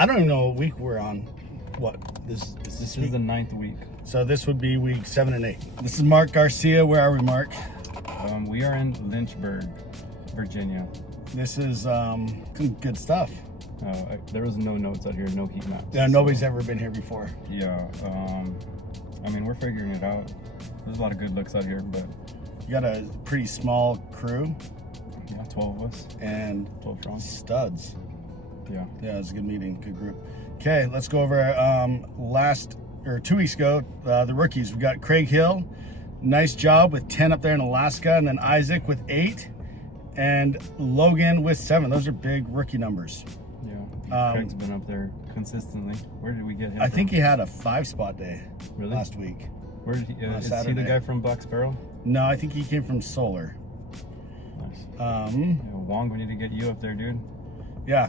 I don't even know what week we're on. What this This week? is the 9th week. So this would be week 7 and 8. This is Mark Garcia. Where are we, Mark? We are in Lynchburg, Virginia. This is some good stuff. There was no notes out here, no heat maps. Yeah, nobody's ever been here before. Yeah, I mean, we're figuring it out. There's a lot of good looks out here, but You got a pretty small crew yeah, 12 of us, and 12 strong. studs. Yeah. Yeah, it was a good meeting, good group. Okay, let's go over 2 weeks ago, the rookies. We got Craig Hill, nice job with 10 up there in Alaska, and then Isaac with 8, and Logan with 7. Those are big rookie numbers. Yeah, Craig's been up there consistently. Where did we get him I from? think he had a 5-spot day Really? last week. Where did he, is he Saturday. the guy from Black Sparrow? No, I think he came from Solar. Nice. Um, Yeah, Wong, we need to get you up there, dude. yeah.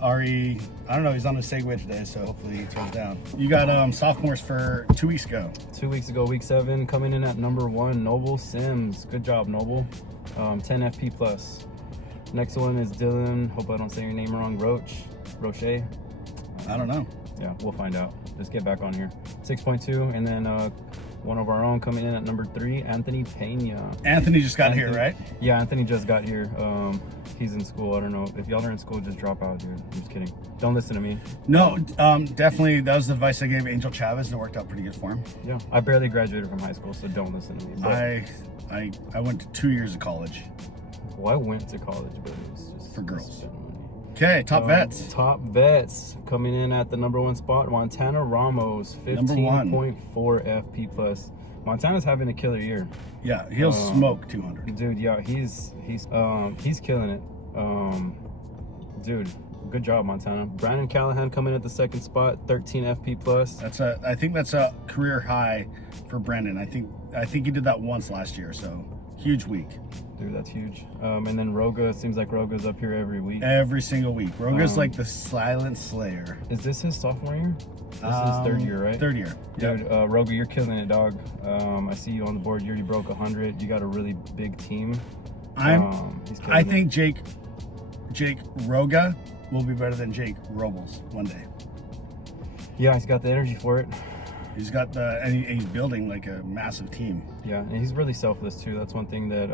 Ari, I don't know, he's on a Segway today, so hopefully he throws down. You got sophomores for 2 weeks ago. 2 weeks ago, week 7, coming in at number 1, Noble Sims. Good job, Noble. 10 FP plus. Next one is Dylan. Hope I don't say your name wrong. Roche. I don't know. Yeah, we'll find out. Just get back on here. 6.2, and then one of our own coming in at number 3, Anthony Pena. Anthony just got here, right? Yeah, Anthony just got here. He's in school. I don't know. If y'all are in school, just drop out, dude. I'm just kidding. Don't listen to me. No, definitely. That was the advice I gave Angel Chavez, and it worked out pretty good for him. Yeah, I barely graduated from high school, so don't listen to me. But, I went to 2 years of college well, I went to college, but it was just for girls. spending money. Okay, top vets. Top vets coming in at the number 1 spot. Montana Ramos, Number 1. 15.4 FP plus. Montana's having a killer year, Yeah, he'll smoke 200. dude. Yeah, he's killing it. Dude, good job, Montana. Brandon Callahan coming at the 2nd spot, 13 FP plus. I think that's a career high for Brendan. I think he did that once last year, so huge week. Dude, that's huge. And then Roga, it seems like Roga's up here every week. Every single week. Roga's like the silent slayer. Is this his sophomore year? This is his 3rd year, right? 3rd year. Dude, Roga, you're killing it, dog. I see you on the board. You already broke 100. You got a really big team. I think Jake Roga will be better than Jake Robles one day. Yeah, he's got the energy for it. He's got and he's building like a massive team. Yeah, and he's really selfless too. That's one thing that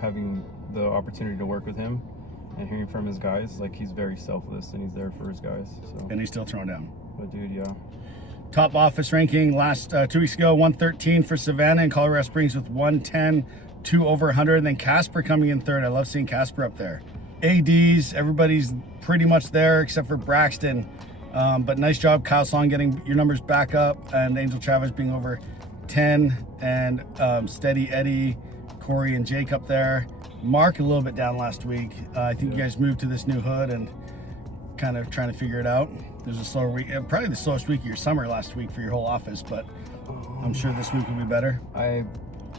having the opportunity to work with him and hearing from his guys, like he's very selfless and he's there for his guys. So. And he's still throwing down. But dude, yeah. Top office ranking last 2 weeks ago, 113 for Savannah and Colorado Springs with 110, 2 over 100, and then Casper coming in 3rd. I love seeing Casper up there. ADs, everybody's pretty much there except for Braxton. But nice job, Kyle Song, getting your numbers back up, and Angel Chavez being over 10, and Steady Eddie, Corey, and Jake up there. Mark a little bit down last week. I think you guys moved to this new hood and kind of trying to figure it out. There's a slower week, probably the slowest week of your summer last week for your whole office, but I'm sure this week will be better. I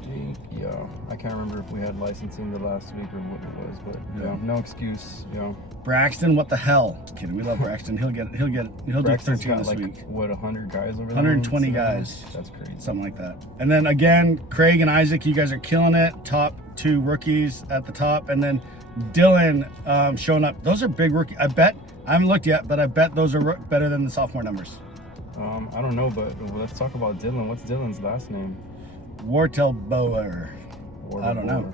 think, yeah. I can't remember if we had licensing the last week or what it was, but yeah, no excuse, you know. Braxton, what the hell? Kidding, we love Braxton. He'll do Braxton's 13 got this like, week. what, 100 guys over there? 120 guys. That's crazy. Something like that. And then again, Craig and Isaac, you guys are killing it. Top 2 rookies at the top. And then Dylan showing up. Those are big rookie. I haven't looked yet, but I bet those are better than the sophomore numbers. I don't know, but let's talk about Dylan. What's Dylan's last name? Wartelboer. I don't know.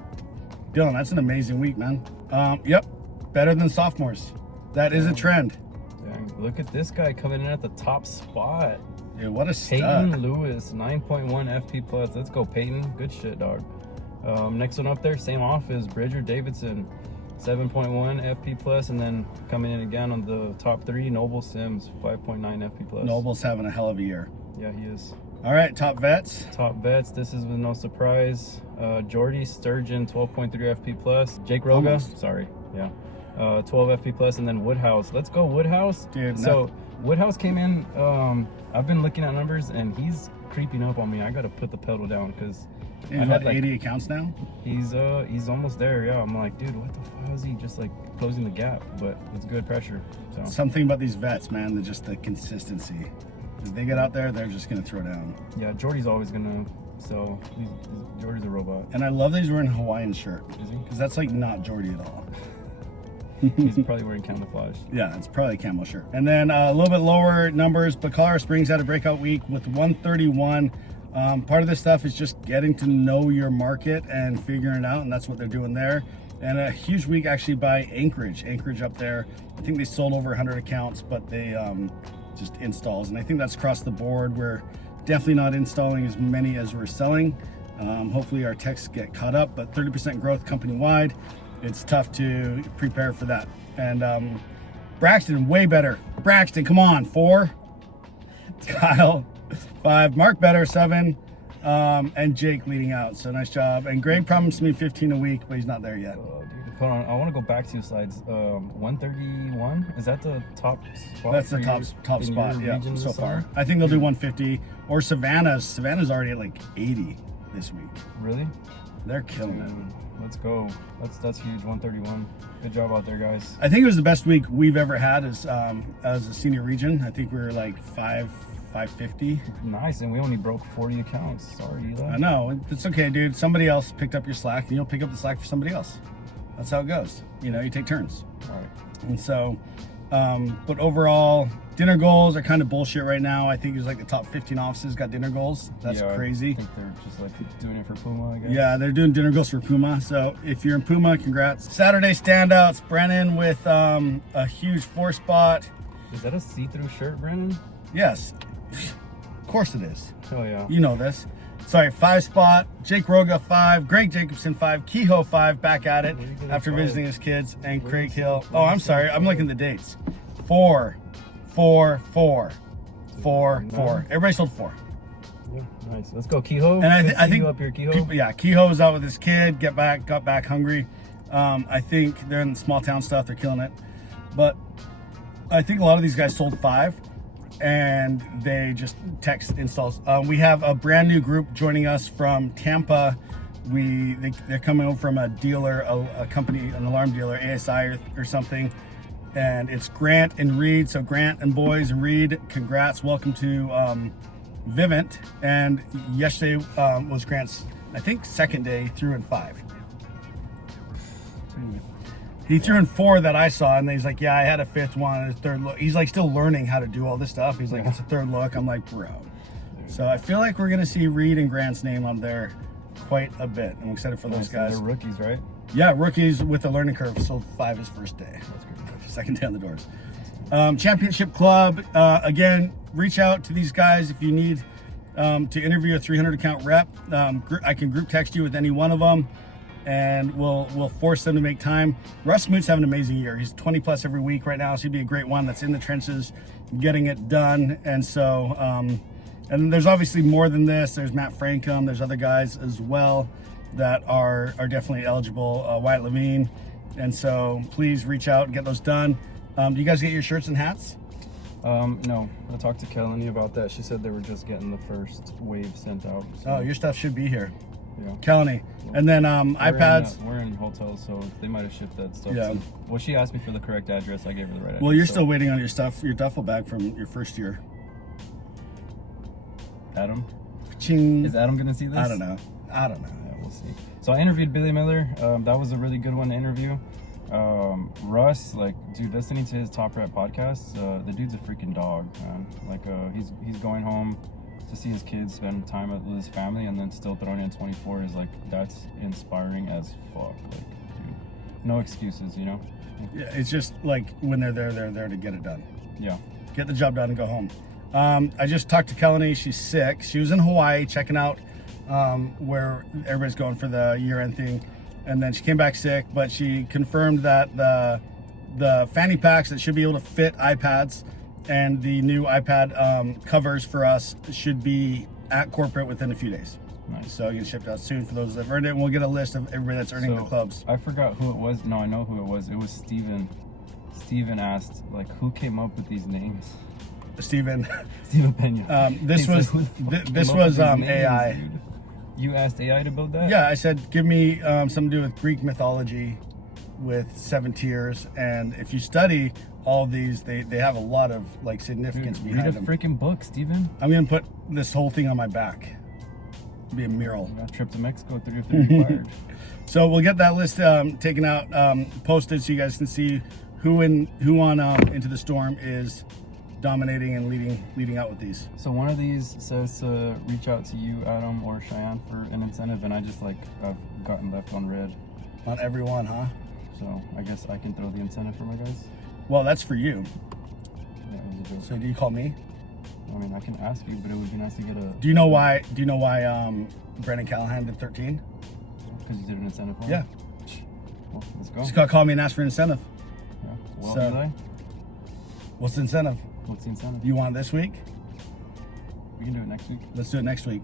Dylan, that's an amazing week, man. Yep, better than sophomores. That is a trend. Dang, look at this guy coming in at the top spot. Yeah, what a stud. Peyton Lewis, 9.1 FP plus. Let's go, Peyton. Good shit, dog. Next one up there, same office, Bridger Davidson, 7.1 FP plus, and then coming in again on the top 3, Noble Sims, 5.9 FP plus. Noble's having a hell of a year. Yeah, he is. All right, top vets. Top vets. This is with no surprise. Jordy Sturgeon, 12.3 FP plus. Jake Roga, Almost. sorry, yeah, 12 FP plus, and then Woodhouse. Let's go, Woodhouse. Dude, so Woodhouse came in. I've been looking at numbers, and he's creeping up on me. I got to put the pedal down because He's got 80 accounts now. He's almost there. Yeah, I'm like, dude, what the fuck is he just like closing the gap? But it's good pressure. So Something about these vets, man, they're just the consistency. If they get out there, they're just gonna throw down. yeah, Jordy's always gonna. So Jordy's a robot. And I love that he's wearing a Hawaiian shirt, Is he? because that's like not Jordy at all. He's probably wearing camouflage. Yeah, it's probably a camo shirt. And then a little bit lower numbers, but Colorado Springs had a breakout week with 131. Part of this stuff is just getting to know your market and figuring it out, and that's what they're doing there. And a huge week actually by Anchorage. Anchorage up there, I think they sold over 100 accounts, but they just installs. And I think that's across the board. We're definitely not installing as many as we're selling. Hopefully our techs get caught up, but 30% growth company-wide. It's tough to prepare for that. And Braxton, way better. Braxton, come on, 4. Kyle, 5. Mark better, 7. And Jake leading out, so nice job. And Greg promised me 15 a week, but he's not there yet. Oh, dude, hold on, I want to go back to your slides. 131, is that the top spot? That's the top spot, yeah, so far. I think they'll do 150, or Savannah's already at like 80 this week. Really? They're killing it. Let's go. That's huge. 131. Good job out there, guys. I think it was the best week we've ever had as a senior region. I think we were like 550. Nice, and we only broke 40 accounts. Sorry, Eli. I know, it's okay, dude. Somebody else picked up your slack, and you'll pick up the slack for somebody else. That's how it goes. You know, you take turns. All right. And so, but overall, dinner goals are kind of bullshit right now. I think it was like the top 15 offices got dinner goals. That's crazy. I think they're just like doing it for Puma, I guess. Yeah, they're doing dinner goals for Puma. So if you're in Puma, congrats. Saturday standouts, Brennan with a huge 4 spot. Is that a see-through shirt, Brandon? Yes, of course it is. Oh yeah. You know this. Sorry, 5 spot, Jake Roga 5, Greg Jacobson 5, Kehoe 5, back at it after visiting his kids, and Craig Hill. Oh, I'm sorry, I'm looking at the dates. 4, 4, 4, 4, 4. Everybody sold 4. Yeah, nice. Let's go, Kehoe. And I think you up here, Kehoe. Kehoe was out with his kid. Got back hungry. I think they're in the small town stuff. They're killing it. But I think a lot of these guys sold 5. And they just text installs. We have a brand new group joining us from Tampa. They're coming over from a dealer, a company, an alarm dealer, ASI or something. And it's Grant and Reed. So Grant and boys and Reed, congrats. Welcome to Vivint. And yesterday was Grant's, I think, second day through in 5. He threw in 4 that I saw, and he's like, yeah, I had a 5th one and a 3rd look. He's like still learning how to do all this stuff. He's like, it's a 3rd look. I'm like, bro. So I feel like we're going to see Reed and Grant's name on there quite a bit. I'm excited for those guys. They're rookies, right? Yeah, rookies with a learning curve. Sold 5 his first day. That's great. Second day on the doors. Championship Club. Again, reach out to these guys if you need to interview a 300 account rep. I can group text you with any one of them, and we'll force them to make time. Russ Smoot's having an amazing year. He's 20 plus every week right now, so he'd be a great one that's in the trenches getting it done. And so and there's obviously more than this. There's Matt Frankum, there's other guys as well that are definitely eligible, Wyatt Levine. And so please reach out and get those done. Do you guys get your shirts and hats? No, I talked to Kelly about that. She said they were just getting the first wave sent out. So. Oh, your stuff should be here. Yeah. Kelly. And then iPads. We're in hotels, so they might have shipped that stuff. Yeah. Well, she asked me for the correct address. I gave her the right address. Well, you're still waiting on your stuff, your duffel bag from your first year. Adam? Ching. Is Adam going to see this? I don't know. Yeah, we'll see. So I interviewed Billy Miller. That was a really good one to interview. Russ, like, dude, listening to his Top Rep podcast, the dude's a freaking dog, man. Like, he's going home to see his kids, spend time with his family, and then still throwing in 24 is like, that's inspiring as fuck. Like, dude, no excuses, you know? Yeah, it's just like when they're there to get it done. Yeah. Get the job done and go home. I just talked to Kelly. She's sick. She was in Hawaii checking out where everybody's going for the year-end thing, and then she came back sick, but she confirmed that the fanny packs that should be able to fit iPads and the new iPad covers for us should be at corporate within a few days. Nice. So you can ship out soon for those that earned it, and we'll get a list of everybody that's earning the clubs. I forgot who it was. No, I know who it was. It was Steven. Steven asked, like, who came up with these names? Steven Pena. This was AI. Dude. You asked AI to build that? Yeah, I said, give me something to do with Greek mythology with 7 tiers, and if you study all these, they have a lot of like significance behind them. Read a freaking book, Steven. I'm gonna put this whole thing on my back. It'll be a mural. We got a trip to Mexico through if they're required. So we'll get that list taken out, posted, so you guys can see who on Into the Storm is dominating and leading out with these. So one of these says to reach out to you, Adam or Cheyenne, for an incentive, and I just like I've gotten left on red. On every one, huh? So I guess I can throw the incentive for my guys. Well, that's for you. Yeah, it was a joke. So do you call me? I mean, I can ask you, but it would be nice to get a. Do you know why? Brandon Callahan did 13? Because you did an incentive for Yeah. me? Well, let's go. Just gotta call me and ask for an incentive. Yeah. Well, So- did I? What's the incentive? What's the incentive? You want it this week? We can do it next week. Let's do it next week.